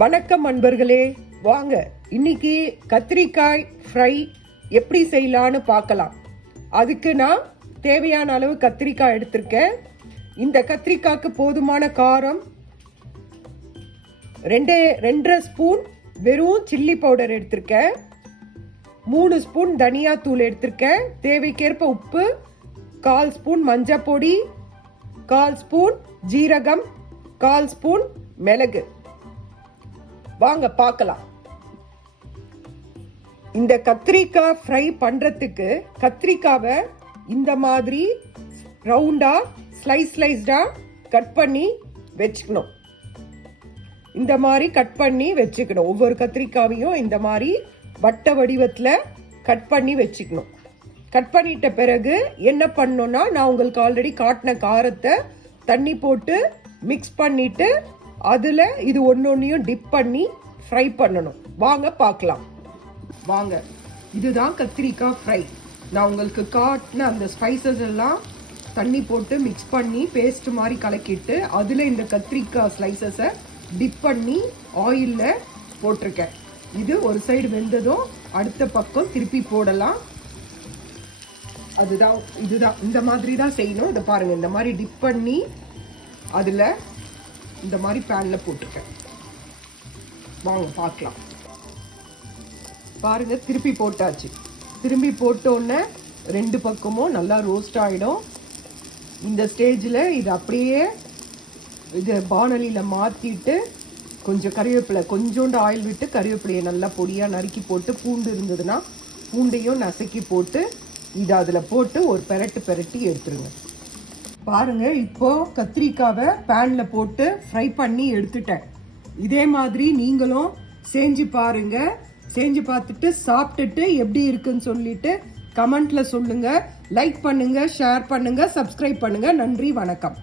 வணக்கம் அன்பர்களே, வாங்க இன்னைக்கு கத்திரிக்காய் ஃப்ரை எப்படி செய்யலான்னு பார்க்கலாம். அதுக்கு நான் தேவையான அளவு கத்திரிக்காய் எடுத்திருக்கேன். இந்த கத்திரிக்காய்க்கு போதுமான காரம் 2.5 ஸ்பூன் வெறும் சில்லி பவுடர் எடுத்திருக்கேன். 3 ஸ்பூன் தனியா தூள் எடுத்திருக்கேன். தேவைக்கேற்ப உப்பு, 1/4 ஸ்பூன் மஞ்சள் பொடி, 1/4 ஸ்பூன் ஜீரகம், 1/4 ஸ்பூன் மிளகு. வாங்க பார்க்கலாம். இந்த கத்திரிக்காய் ஃப்ரை பண்றதுக்கு கத்திரிக்காவை இந்த மாதிரி ரவுண்டா ஸ்லைஸ்டா கட் பண்ணி வச்சுக்கணும். இந்த மாதிரி கட் பண்ணி வச்சுக்கணும். ஒவ்வொரு கத்திரிக்காவையும் இந்த மாதிரி வட்ட வடிவத்துல கட் பண்ணி வச்சுக்கணும். கட் பண்ணிட்ட பிறகு என்ன பண்ணணும்னா, நான் உங்களுக்கு ஆல்ரெடி காட்டின காரத்தை தண்ணி போட்டு மிக்ஸ் பண்ணிட்டு அதுல இது ஒன்னொன்னையும் டிப் பண்ணி ஃப்ரை பண்ணணும். வாங்க பார்க்கலாம். வாங்க, இதுதான் கத்திரிக்காய் ஃப்ரை. நான் உங்களுக்கு காட்டின அந்த ஸ்பைசஸ் எல்லாம் தண்ணி போட்டு மிக்ஸ் பண்ணி பேஸ்ட் மாதிரி கலக்கிட்டு அதுல இந்த கத்திரிக்காய் ஸ்லைசஸை டிப் பண்ணி ஆயில்ல போட்டிருக்கேன். இது ஒரு சைடு வெந்ததும் அடுத்த பக்கம் திருப்பி போடலாம். இதுதான் இந்த மாதிரி தான் செய்யணும். இதை பாருங்க, இந்த மாதிரி டிப் பண்ணி அதுல இந்த மாதிரி பேன்ல போட்டிருக்கேன். வாங்க பார்க்கலாம். பாருங்க, திருப்பி போட்டாச்சு. திரும்பி போட்டோன்னே 2 பக்கமும் நல்லா ரோஸ்ட் ஆகிடும். இந்த ஸ்டேஜில் இது அப்படியே இது பானலியில் மாற்றிட்டு கொஞ்சம் கறிவேப்பிலை, கொஞ்சோண்டு ஆயில் விட்டு கறிவேப்பிலையை நல்லா பொடியாக நறுக்கி போட்டு, பூண்டு இருந்ததுன்னா பூண்டையும் நசுக்கி போட்டு இதை அதில் போட்டு ஒரு பெரட்டி எடுத்துருங்க. பாருங்க, இப்போ கத்திரிக்காவை பேன்ல போட்டு ஃப்ரை பண்ணி எடுத்துட்டேன். இதே மாதிரி நீங்களும் செஞ்சு பாருங்க. செஞ்சு பார்த்துட்டு சாப்பிட்டுட்டு எப்படி இருக்குன்னு சொல்லிட்டு கமெண்ட்ல சொல்லுங்க. லைக் பண்ணுங்க, ஷேர் பண்ணுங்க, சப்ஸ்கிரைப் பண்ணுங்க. நன்றி, வணக்கம்.